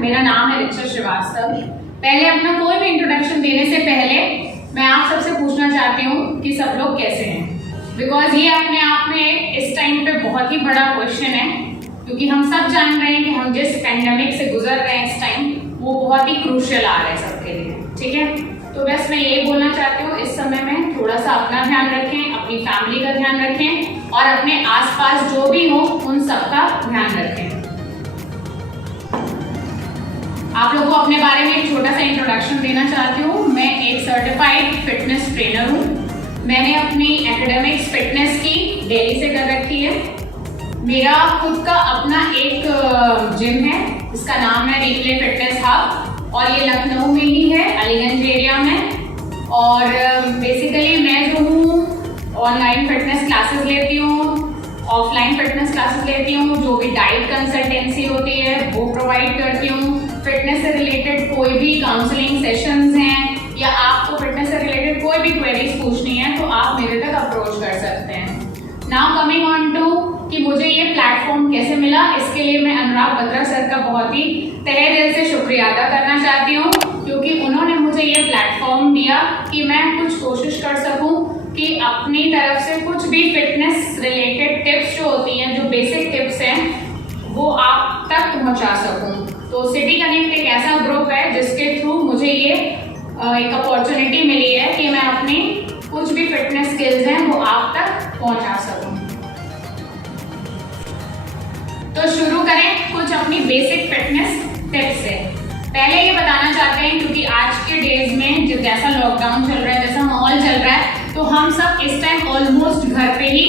मेरा नाम है ऋचा श्रीवास्तव। पहले अपना कोई भी इंट्रोडक्शन देने से पहले मैं आप सबसे पूछना चाहती हूँ कि सब लोग कैसे हैं, बिकॉज ये अपने आप में इस टाइम पे बहुत ही बड़ा क्वेश्चन है, क्योंकि हम सब जान रहे हैं कि हम जिस पैंडेमिक से गुजर रहे हैं इस टाइम वो बहुत ही क्रूशियल आ रहा है सबके लिए। ठीक है, तो बस मैं यही बोलना चाहती हूँ, इस समय में थोड़ा सा अपना ध्यान रखें, अपनी फैमिली का ध्यान रखें और अपने आसपास जो भी हो उन सबका ध्यान रखें। आप लोगों को अपने बारे में एक छोटा सा इंट्रोडक्शन देना चाहती हूँ। मैं एक सर्टिफाइड फिटनेस ट्रेनर हूँ। मैंने अपनी एकेडमिक्स फिटनेस की दिल्ली से कर रखी है। मेरा खुद का अपना एक जिम है जिसका नाम है रिप्ले फिटनेस हब, और ये लखनऊ में ही है, अलीगंज एरिया में। और बेसिकली मैं जो हूँ ऑनलाइन फिटनेस क्लासेस लेती हूँ, ऑफलाइन फिटनेस क्लासेस लेती हूँ, जो भी डाइट कंसल्टेंसी होती है वो प्रोवाइड करती हूँ। फिटनेस से रिलेटेड कोई भी काउंसलिंग सेशंस हैं या आपको फिटनेस से रिलेटेड कोई भी क्वेरीज पूछनी है तो आप मेरे तक अप्रोच कर सकते हैं। नाउ कमिंग ऑन टू कि मुझे ये प्लेटफॉर्म कैसे मिला, इसके लिए मैं अनुराग बत्रा सर का बहुत ही तहे दिल से शुक्रिया अदा करना चाहती हूँ, क्योंकि उन्होंने मुझे ये प्लेटफॉर्म दिया कि मैं कुछ कोशिश कर सकूँ कि अपनी तरफ से कुछ भी फिटनेस रिलेटेड टिप्स जो होती हैं, जो बेसिक टिप्स हैं, वो आप तक पहुँचा सकूँ। तो सिटी कनेक्ट एक ऐसा ग्रुप है जिसके थ्रू मुझे ये एक अपॉर्चुनिटी मिली है कि मैं अपनी कुछ भी फिटनेस स्किल्स हैं वो आप तक पहुंचा सकूं। तो शुरू करें कुछ अपनी बेसिक फिटनेस टिप्स से। पहले ये बताना चाहते हैं, क्योंकि आज के डेज में जो जैसा लॉकडाउन चल रहा है, जैसा माहौल चल रहा है, तो हम सब इस टाइम ऑलमोस्ट घर पे ही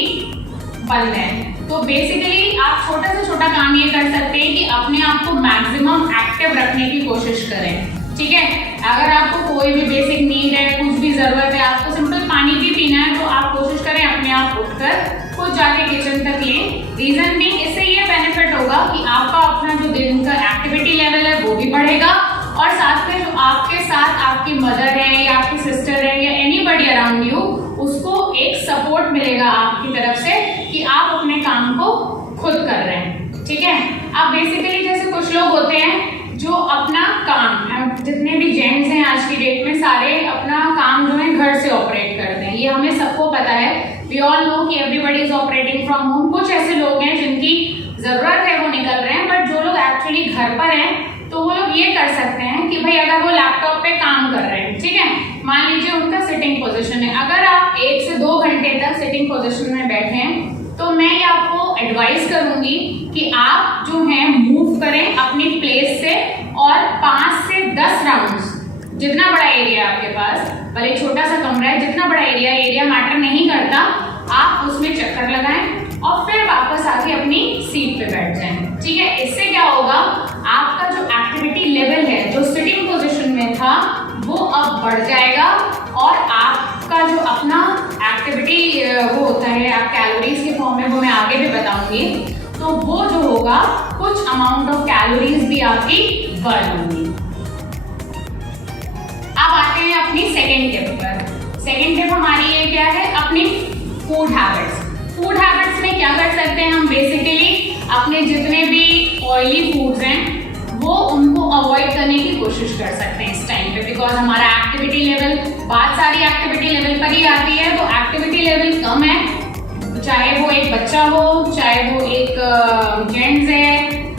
बंद हैं। तो बेसिकली आप छोटा से छोटा काम ये कर सकते हैं कि अपने आप को मैक्सिमम एक्टिव रखने की कोशिश करें। ठीक है, अगर आपको कोई भी बेसिक नीड है, कुछ भी जरूरत है, आपको सिंपल पानी भी पीना है, तो आप कोशिश करें अपने आप उठकर खुद जाके किचन तक लें। रीजन भी इससे ये बेनिफिट होगा कि आपका अपना जो दिन का एक्टिविटी लेवल है वो भी बढ़ेगा, और साथ में जो आपके साथ आपकी मदर है या आपकी सिस्टर है या एनीबॉडी अराउंड यू, उसको एक सपोर्ट मिलेगा आपकी तरफ से कि आप अपने काम को खुद कर रहे हैं। ठीक है, अब बेसिकली जैसे कुछ लोग होते हैं जो अपना काम, जितने भी जेंट्स हैं आज की डेट में, सारे अपना काम जो है घर से ऑपरेट करते हैं। ये हमें सबको पता है, वी ऑल नो कि everybody is operating from home. कुछ ऐसे लोग हैं जिनकी जरूरत है वो निकल रहे हैं, बट जो लोग एक्चुअली घर पर हैं तो वो लोग ये कर सकते हैं कि भाई अगर वो लैपटॉप पे काम कर रहे हैं, ठीक है, मान लीजिए उनका सिटिंग पोजीशन है, अगर आप 1 से 2 घंटे तक सिटिंग पोजीशन में बैठे हैं तो मैं ये आपको एडवाइस करूंगी कि आप जो है मूव करें अपनी प्लेस से, और 5 से 10 राउंड्स, जितना बड़ा एरिया आपके पास, भले छोटा सा कमरा है, जितना बड़ा एरिया मैटर नहीं करता, आप उसमें चक्कर लगाएं और फिर वापस आके अपनी सीट पे बैठ जाएं। ठीक है, इससे क्या होगा, आपका जो एक्टिविटी लेवल है जो सिटिंग पोजीशन में था वो अब बढ़ जाएगा, और आपका जो अपना एक्टिविटी वो होता है, आप कैलोरीज के फॉर्म में, वो मैं आगे भी बताऊंगी, तो वो जो होगा कुछ अमाउंट ऑफ कैलोरीज भी आपकी बर्न होंगी। अब आते हैं अपनी सेकेंड टिप पर। सेकेंड टिप हमारी ये क्या है, अपनी फूड हैबिट्स। फूड हैबिट्स में क्या कर सकते हैं हम, बेसिकली अपने जितने भी ऑयली फूड्स हैं वो उनको अवॉइड करने की कोशिश कर सकते हैं इस टाइम पे, बिकॉज हमारा एक्टिविटी लेवल, बात सारी एक्टिविटी लेवल पर ही आती है। तो एक्टिविटी लेवल कम है, चाहे वो एक बच्चा हो, चाहे वो एक जेंट्स है,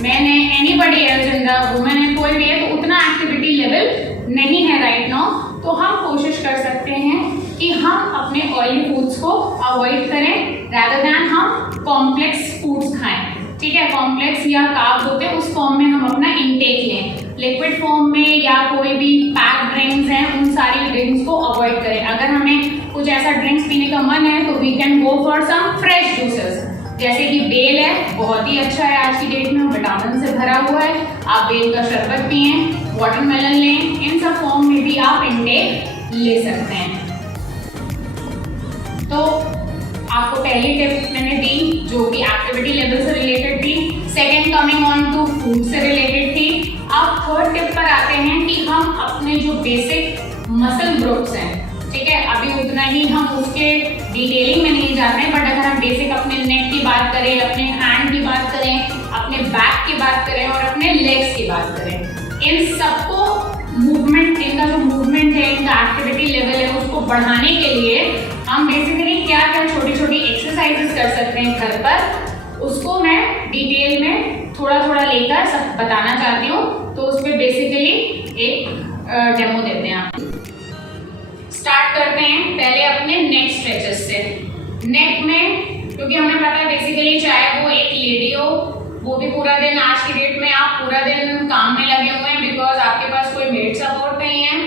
मैन है, anybody else in the women है, कोई भी है, तो उतना एक्टिविटी लेवल नहीं है राइट नाउ। तो हम कोशिश कर सकते हैं कि हम अपने ऑयली फूड्स को अवॉइड करें, rather than हम कॉम्प्लेक्स फूड्स खाएं। ठीक है, कॉम्प्लेक्स या कार्ब्स होते हैं उस फॉर्म में हम अपना इंटेक लें, लिक्विड फॉर्म में या कोई भी पैक ड्रिंक्स हैं उन सारी ड्रिंक्स को अवॉइड करें। अगर हमें कुछ ऐसा ड्रिंक्स पीने का मन है तो we can go for some fresh juices, जैसे कि बेल है, बहुत ही अच्छा है आज की डेट में, विटामिन से भरा हुआ है, आप बेल का शरबत पिए, वाटरमेलन लें, इन सब फॉर्म में भी आप इंटेक ले सकते हैं। तो आपको पहली टिप मैंने दी जो कि एक्टिविटी लेवल से रिलेटेड थी, second coming on to food से रिलेटेड थी। अब थर्ड टिप पर आते हैं कि हम अपने जो बेसिक मसल ग्रुप्स हैं, ठीक है, अभी उतना ही हम उसके डिटेलिंग में नहीं जाते हैं, बट अगर हम बेसिक अपने नेक की बात करें, अपने हैंड की बात करें, अपने बैक की बात करें और अपने लेग्स की बात करें, इन सबको मूवमेंट, इनका जो मूवमेंट है, इनका एक्टिविटी लेवल है, उसको बढ़ाने के लिए हम बेसिकली क्या क्या छोटी छोटी एक्सरसाइजेस कर सकते हैं घर पर, उसको मैं डिटेल में थोड़ा थोड़ा लेकर सब बताना चाहती हूँ। तो उस पर बेसिकली एक डेमो देते हैं आप। स्टार्ट करते हैं पहले अपने नेक स्ट्रेचेस से। नेक में क्योंकि हमें पता है बेसिकली चाहे वो एक लेडी हो, वो भी पूरा दिन, आज की डेट में आप पूरा दिन काम में लगे हुए हैं बिकॉज आपके पास कोई मेड सपोर्ट नहीं है।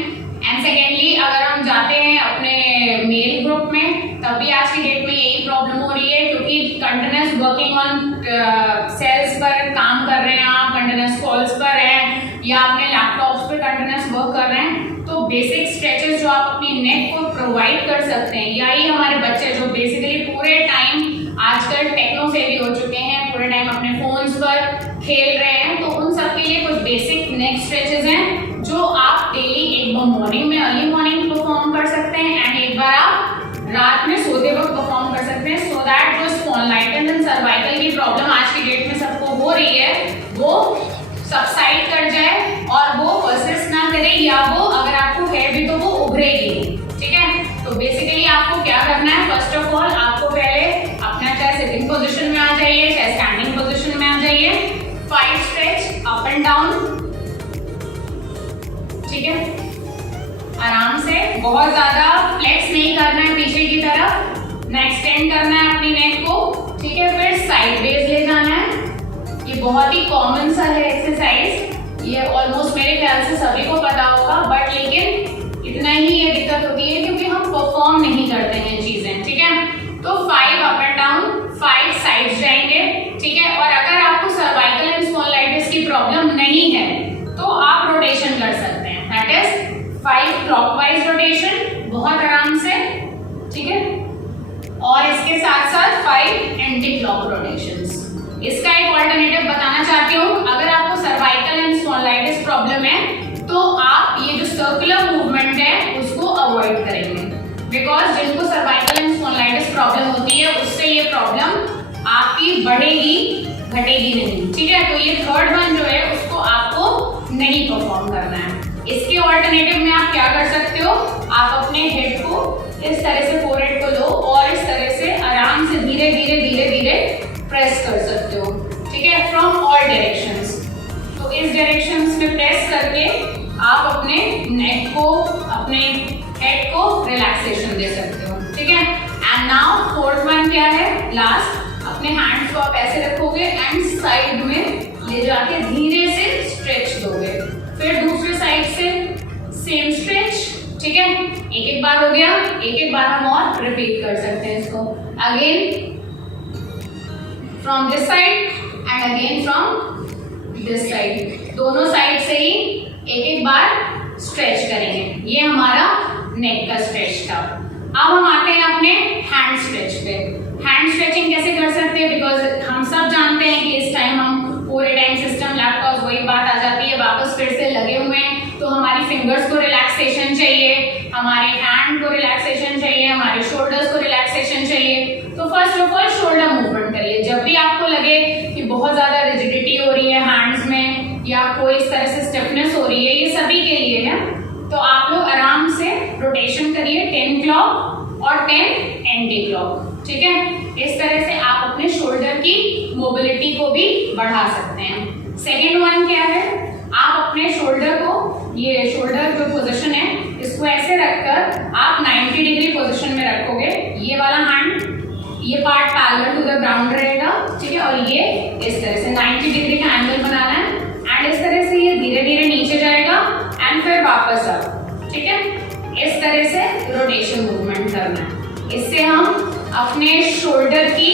एंड सेकेंडली अगर हम जाते हैं अपने मेल ग्रुप में, तब भी आज की डेट में यही प्रॉब्लम हो रही है क्योंकि कंटिन्यूस वर्किंग ऑन सेल्स पर काम कर रहे हैं आप, कंटिन्यूस कॉल्स पर हैं या अपने लैपटॉप्स पर कंटिन्यूस वर्क कर रहे हैं। तो बेसिक स्ट्रेचेस जो आप अपनी नेक को प्रोवाइड कर सकते हैं, या ही हमारे बच्चे जो बेसिकली पूरे टाइम आजकल टेक्नो सेवी हो चुके हैं, पूरे टाइम अपने फोन्स पर खेल रहे हैं, तो उन सब के लिए कुछ बेसिक नेक स्ट्रेचेस हैं जो आप डेली एक बार मॉर्निंग में, अर्ली मॉर्निंग परफॉर्म कर सकते हैं एंड एक बार आप रात में सोते वक्त परफॉर्म कर सकते हैं, सो दैट जो स्पॉन्डिलाइटिस एंड सर्वाइकल की प्रॉब्लम आज की डेट में सबको हो रही है वो सबसाइड कर जाए और वो परसिस्ट ना करे, या वो अगर आपको है भी तो वो उभरेगी। ठीक है, तो बेसिकली आपको क्या करना है, फर्स्ट ऑफ ऑल आपको पहले अपना चाहे सिटिंग पोजीशन में आ जाइए, चाहे स्टैंडिंग पोजीशन में आ जाइए। 5 स्ट्रेच अप एंड डाउन, ठीक है, आराम से, बहुत ज्यादा फ्लेक्स नहीं करना है पीछे की तरफ, ना एक्सटेंड करना है अपनी नेक को। ठीक है, फिर साइडवेज ले जाना है। ये बहुत ही कॉमन सा है एक्सरसाइज, ये ऑलमोस्ट मेरे ख्याल से सभी को पता होगा, बट लेकिन इतना ही ये दिक्कत होती है क्योंकि हम परफॉर्म नहीं करते हैं चीजें। ठीक है, तो 5 अप एंड डाउन, 5 साइड्स जाएंगे। ठीक है, और अगर आपको सर्वाइकल एंड स्पॉन्डिलाइटिस की प्रॉब्लम नहीं है तो आप रोटेशन कर सकते हैं, दैट इज 5 क्लॉकवाइज रोटेशन, बहुत आराम से। ठीक है, और इसके साथ साथ 5 एंटी क्लॉक रोटेशंस। इसका एक ऑल्टरनेटिव बताना चाहती हूँ, अगर आपको सर्वाइकल एंड स्पॉन्डिलाइटिस प्रॉब्लम है तो आप ये जो सर्कुलर मूवमेंट है उसको अवॉइड करेंगे, बिकॉज जिनको सर्वाइकल एंड स्पॉन्डिलाइटिस प्रॉब्लम होती है उससे ये प्रॉब्लम आपकी बढ़ेगी, घटेगी नहीं। ठीक है, तो ये थर्ड वन जो है उसको आपको नहीं परफॉर्म करना है। इसके ऑल्टरनेटिव में आप क्या कर सकते हो, आप अपने हेड को इस तरह से फोरहेड को लो और इस तरह से आराम से धीरे धीरे धीरे धीरे प्रेस कर सकते हो। ठीक है, फ्रॉम ऑल डायरेक्शंस। तो इस डायरेक्शंस में प्रेस करके आप अपने नेक को, अपने हेड को रिलैक्सेशन दे सकते हो। ठीक है, एंड नाउ फोर्थ वन क्या है, लास्ट, अपने हैंड्स को आप ऐसे रखोगे एंड साइड में ले जाके धीरे से स्ट्रेच दोगे, फिर दूसरे साइड से सेम स्ट्रेच। ठीक है, एक एक बार हो गया, एक एक बार हम और रिपीट कर सकते हैं इसको। Again from this side and again from this side, दोनों साइड से ही एक एक बार स्ट्रेच करेंगे। ये हमारा नेक का स्ट्रेच था। अब हम आते हैं अपने हैंड स्ट्रेच पे। हैंड स्ट्रेचिंग कैसे कर सकते हैं, बिकॉज हम सब जानते हैं कि इस टाइम हम पूरे टाइम सिस्टम, लैपटॉप, वही बात आ जाती है, वापस फिर से लगे हुए हैं, तो हमारी फिंगर्स को रिलैक्सेशन चाहिए, हमारे हैंड को रिलैक्सेशन चाहिए, हमारे शोल्डर्स को रिलैक्सेशन चाहिए। तो first of all shoulder movement करिए। जब भी आपको लगे कि बहुत ज्यादा रिजिडिटी हो रही है हैंड्स में या कोई इस तरह से स्टिफनेस हो रही है, ये सभी के लिए है, तो आप लोग आराम से रोटेशन करिए 10 क्लॉक और 10 एंटी क्लॉक। ठीक है, इस तरह से आप अपने शोल्डर की मोबिलिटी को भी बढ़ा सकते हैं। सेकेंड वन क्या है, आप अपने शोल्डर को, ये शोल्डर जो पोजीशन है इसको ऐसे रखकर आप 90 डिग्री पोजीशन में रखोगे। ये वाला हैंड, ये part parallel to the ground रहेगा। ठीक है, और ये इस तरह से 90 डिग्री का एंगल बनाना है एंड इस तरह से ये धीरे धीरे नीचे जाएगा एंड फिर वापस अप। ठीक है, इस तरह से रोटेशन मूवमेंट करना है। इससे हम अपने शोल्डर की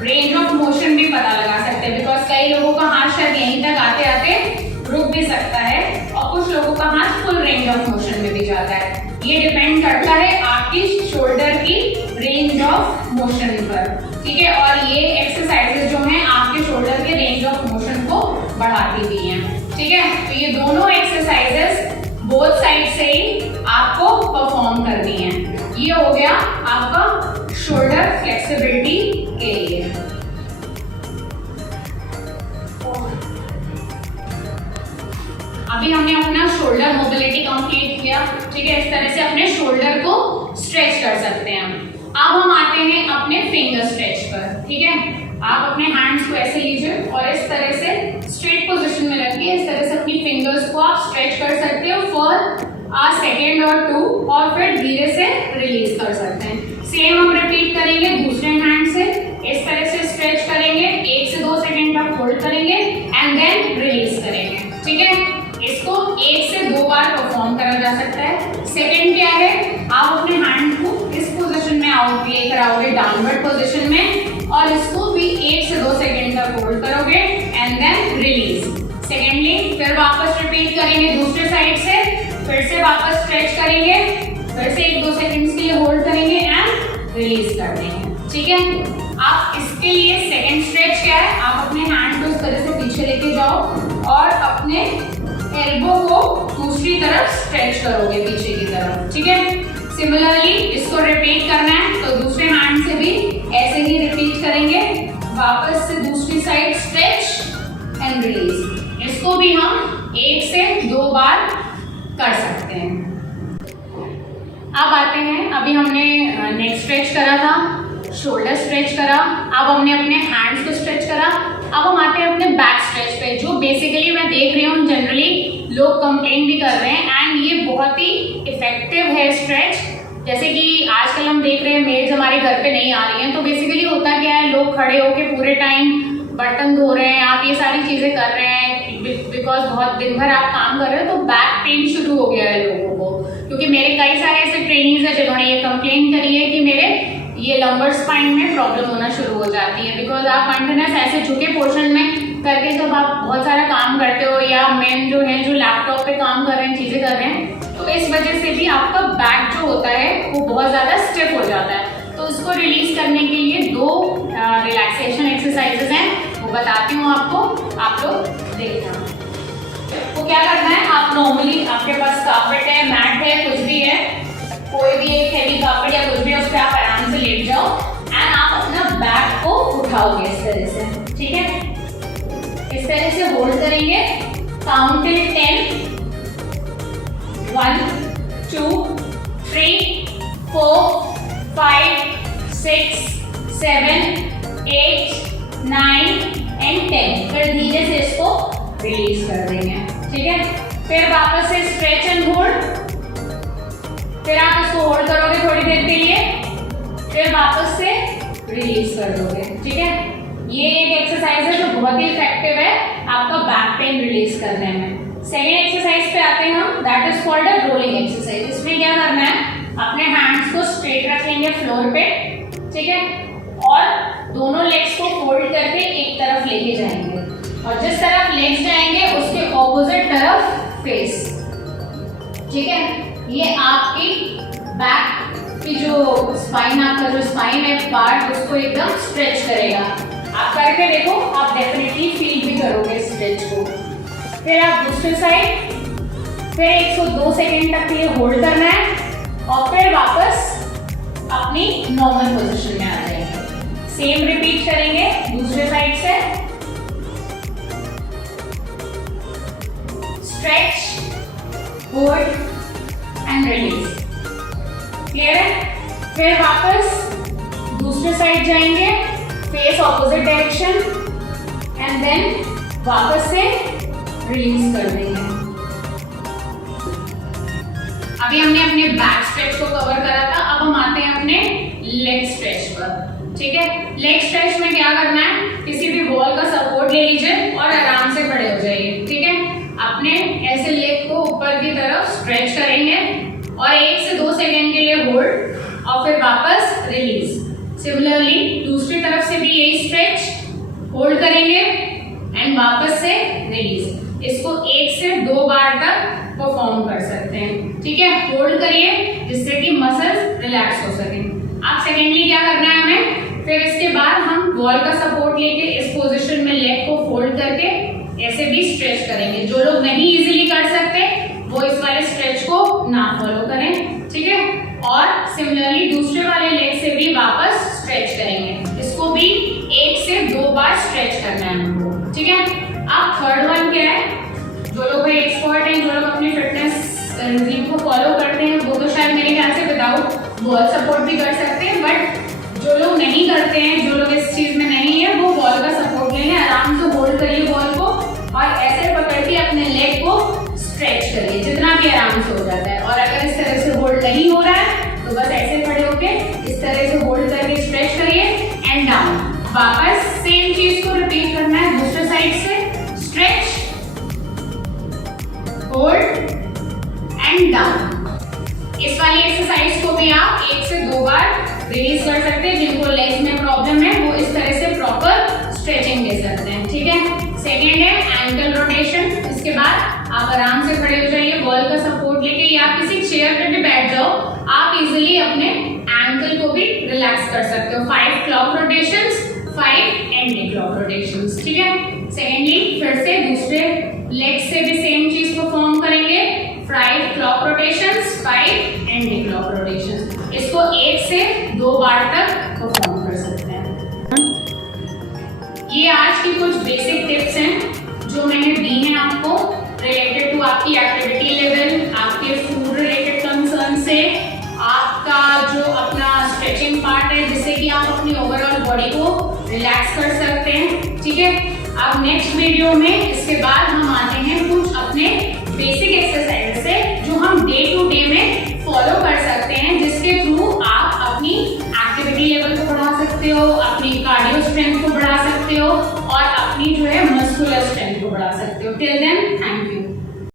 रेंज ऑफ मोशन भी पता लगा सकते हैं, बिकॉज कई लोगों का हाथ शायद यहीं तक आते आते रुक भी सकता है और कुछ लोगों का हाथ फुल रेंज ऑफ मोशन में भी जाता है। ये डिपेंड करता है आपकी शोल्डर की रेंज ऑफ मोशन पर। ठीक है, और ये एक्सरसाइजेस जो हैं आपके शोल्डर के रेंज ऑफ मोशन को बढ़ाती भी हैं। ठीक है, तो ये दोनों एक्सरसाइजेस बोथ साइड से ही आपको परफॉर्म करनी है। ये हो गया आपका शोल्डर फ्लेक्सिबिलिटी के लिए। अभी हमने अपना शोल्डर मोबिलिटी कंप्लीट किया, ठीक है। इस तरह से अपने शोल्डर को स्ट्रेच कर सकते हैं हम। अब हम आते हैं अपने फिंगर स्ट्रेच पर, ठीक है। आप अपने हैंड्स को ऐसे लीजिए और इस तरह से स्ट्रेट पोजीशन में रखिए। इस तरह से अपनी फिंगर्स को आप स्ट्रेच कर सकते हो फॉर अ सेकेंड और 2 और फिर धीरे से रिलीज कर सकते हैं। सेम हम रिपीट करेंगे दूसरे हैंड से। इस तरह से स्ट्रेच करेंगे, 1 से 2 सेकेंड तक होल्ड करेंगे एंड देन रिलीज करेंगे, ठीक है। इसको 1 से 2 बार परफॉर्म करा जा सकता है। सेकेंड क्या है, आप अपने हैंड को इस पोजीशन में आउट लेकर आओगे डाउनवर्ड पोजीशन में और इसको भी 1 से 2 सेकेंड तक होल्ड करोगे एंड देन रिलीज। सेकेंडली फिर वापस रिपीट करेंगे दूसरे साइड से, फिर से वापस स्ट्रेच करेंगे, फिर से 1-2 सेकेंड्स के लिए होल्ड करेंगे एंड रिलीज कर देंगे, ठीक है। आप इसके लिए सेकेंड स्ट्रेच क्या है, आप अपने हैंड को इस तरह से पीछे लेके जाओ और अपने एल्बो को दूसरी तरफ स्ट्रेच करोगे पीछे की तरफ, ठीक है। सिमिलरली इसको रिपीट करना है तो दूसरे हैंड से भी ऐसे ही रिपीट करेंगे, वापस से दूसरी साइड स्ट्रेच एंड रिलीज। इसको भी हम 1 से 2 बार कर सकते हैं। अब आते हैं, अभी हमने नेक स्ट्रेच करा था, शोल्डर स्ट्रेच करा, अब हमने अपने हैंड्स को स्ट्रेच करा। अब हम आते हैं अपने बैक स्ट्रेच पे, जो बेसिकली मैं देख रही हूँ जनरली लोग कंप्लेन भी कर रहे हैं एंड ये बहुत ही इफेक्टिव है स्ट्रेच। जैसे कि आजकल हम देख रहे हैं मेड्स हमारे घर पे नहीं आ रही हैं, तो बेसिकली होता क्या है, लोग खड़े होके पूरे टाइम बर्तन धो रहे हैं, आप ये सारी चीजें कर रहे हैं बिकॉज बहुत दिन भर आप काम कर रहे हो, तो बैक पेन शुरू हो गया है लोगों को। क्योंकि मेरे कई सारे ऐसे ट्रेनिंग्स हैं जिन्होंने ये कंप्लेन करी है कि मेरे ये लंबर स्पाइन में प्रॉब्लम होना शुरू हो जाती है, बिकॉज आप कंटिन्यूस ऐसे झुके पोर्शन में करके जब आप बहुत सारा काम करते हो, या मेन जो है जो लैपटॉप पे काम कर रहे हैं, चीजें कर रहे हैं, तो इस वजह से भी आपका बैक जो होता है वो बहुत ज्यादा स्टिफ हो जाता है। तो इसको रिलीज करने के लिए 2 रिलैक्सेशन एक्सरसाइजेस हैं, वो बताती हूँ आपको, आप लोग देखना। तो क्या करना है, आप नॉर्मली आपके पास कार्पेट है, मैट है, कुछ भी है, कोई भी एक हेवी कार्पेट या कुछ भी, उस पर आप आराम से लेट जाओ एंड आप अपना बैक को उठाओगे इस तरह से, ठीक है। इस तरह से होल्ड करेंगे, काउंट टिल 10, 1 2 3 4 5 6 7 8 9 एंड 10। फिर धीरे से इसको रिलीज कर देंगे, ठीक है। फिर वापस से स्ट्रेच एंड होल्ड, फिर आप इसको होल्ड करोगे थोड़ी देर के लिए, फिर वापस से रिलीज कर दोगे, ठीक है। ये एक एक्सरसाइज है जो बहुत ही इफेक्टिव है आपका बैक पेन रिलीज करने में। सेकेंड एक्सरसाइज पे आते हैं हम, that is called a rolling exercise. इसमें क्या करना है, अपने हैंड्स को स्ट्रेट रखेंगे फ्लोर पे, ठीक है, और दोनों लेग्स को फोल्ड करके एक तरफ लेके जाएंगे और जिस तरफ लेग्स जाएंगे उसके ऑपोजिट तरफ फेस, ठीक है। ये आपकी बैक की जो स्पाइन, आपका जो स्पाइन है पार्ट, उसको एकदम स्ट्रेच करेगा। आप करके देखो, आप डेफिनेटली फील भी करोगे स्ट्रेच को। फिर आप दूसरी साइड, फिर 102 सेकेंड तक के लिए होल्ड करना है और फिर वापस अपनी नॉर्मल पोजीशन में आ जाएंगे। सेम रिपीट करेंगे दूसरे साइड से, stretch, hold and release, clear है। फिर वापस दूसरे साइड जाएंगे, face opposite direction and then वापस से रिलीज कर देंगे। अभी हमने अपने बैक स्ट्रेच को कवर करा था, अब हम आते हैं अपने लेग स्ट्रेच पर, ठीक है। लेग स्ट्रेच में क्या करना है, किसी भी वॉल का सपोर्ट ले लीजिए और आराम से खड़े हो जाइए, ठीक है। अपने ऐसे लेग को ऊपर की तरफ स्ट्रेच करेंगे और 1 से 2 सेकेंड के लिए होल्ड और फिर वापस रिलीज। सिमिलरली दूसरी तरफ से भी यही स्ट्रेच, होल्ड करेंगे एंड वापस से रिलीज। इसको 1 से 2 बार तक परफॉर्म कर सकते हैं, ठीक है। होल्ड करिए जिससे कि मसल्स रिलैक्स हो सके। अब सेकेंडली क्या करना है हमें, फिर इसके बाद हम वॉल का सपोर्ट लेके इस पोजीशन में लेग को फोल्ड करके ऐसे भी स्ट्रेच करेंगे। जो लोग नहीं इजीली कर सकते वो इस वाले स्ट्रेच को ना फॉलो करें, ठीक है। और सिमिलरली दूसरे वाले लेग से भी वापस स्ट्रेच करेंगे। इसको भी 1 से 2 बार स्ट्रेच करना है हमको, ठीक है। अब थर्ड वन क्या है, जो लोग एक्सपर्ट हैं वॉल सपोर्ट भी कर सकते हैं, बट जो लोग नहीं करते हैं, जो लोग इस चीज में नहीं है, वो वॉल का सपोर्ट ले लें। आराम से होल्ड करिए वॉल को और ऐसे पकड़ के अपने लेग को स्ट्रेच करिए जितना भी आराम से हो जाता है। और अगर इस तरह से होल्ड नहीं हो रहा है तो बस ऐसे खड़े होके इस तरह से होल्ड करके स्ट्रेच करिए एंड डाउन। वापस सेम चीज को रिपीट करना है दूसरे साइड से, स्ट्रेच, होल्ड एंड डाउन। इस वाली एक्सरसाइज को भी आप 1 से 2 बार रिलीज कर सकते हैं। जिनको लेग्स में प्रॉब्लम है वो इस तरह से प्रॉपर स्ट्रेचिंग दे सकते हैं, ठीक है। सेकेंड है एंकल रोटेशन। इसके बाद आप आराम से खड़े हो जाइए वॉल का सपोर्ट लेके, या किसी चेयर पे भी बैठ जाओ। आप इजीली अपने एंकल को भी रिलैक्स कर सकते हो। 5 clock rotations, 5 anti clock rotations, ठीक है। सेकेंडली फिर से दूसरे लेग से भी सेम चीज परफॉर्म करेंगे। 5 clock rotations, 5 anti clock rotations. इसको 1 से 2 बार तक परफॉर्म कर सकते हैं। ये आज की कुछ बेसिक टिप्स हैं जो मैंने दी हैं आपको रिलेटेड टू आपकी एक्टिविटी लेवल, आपके फूड रिलेटेड कंसर्न से, आपका जो अपना स्ट्रेचिंग पार्ट है जिससे कि आप अपनी ओवरऑल बॉडी को रिलैक्स कर सकते हैं, ठीक है। अब नेक्स्ट वीडियो में इसके बाद हम आते हैं कुछ अपने बेसिक एक्सरसाइज से जो हम डे टू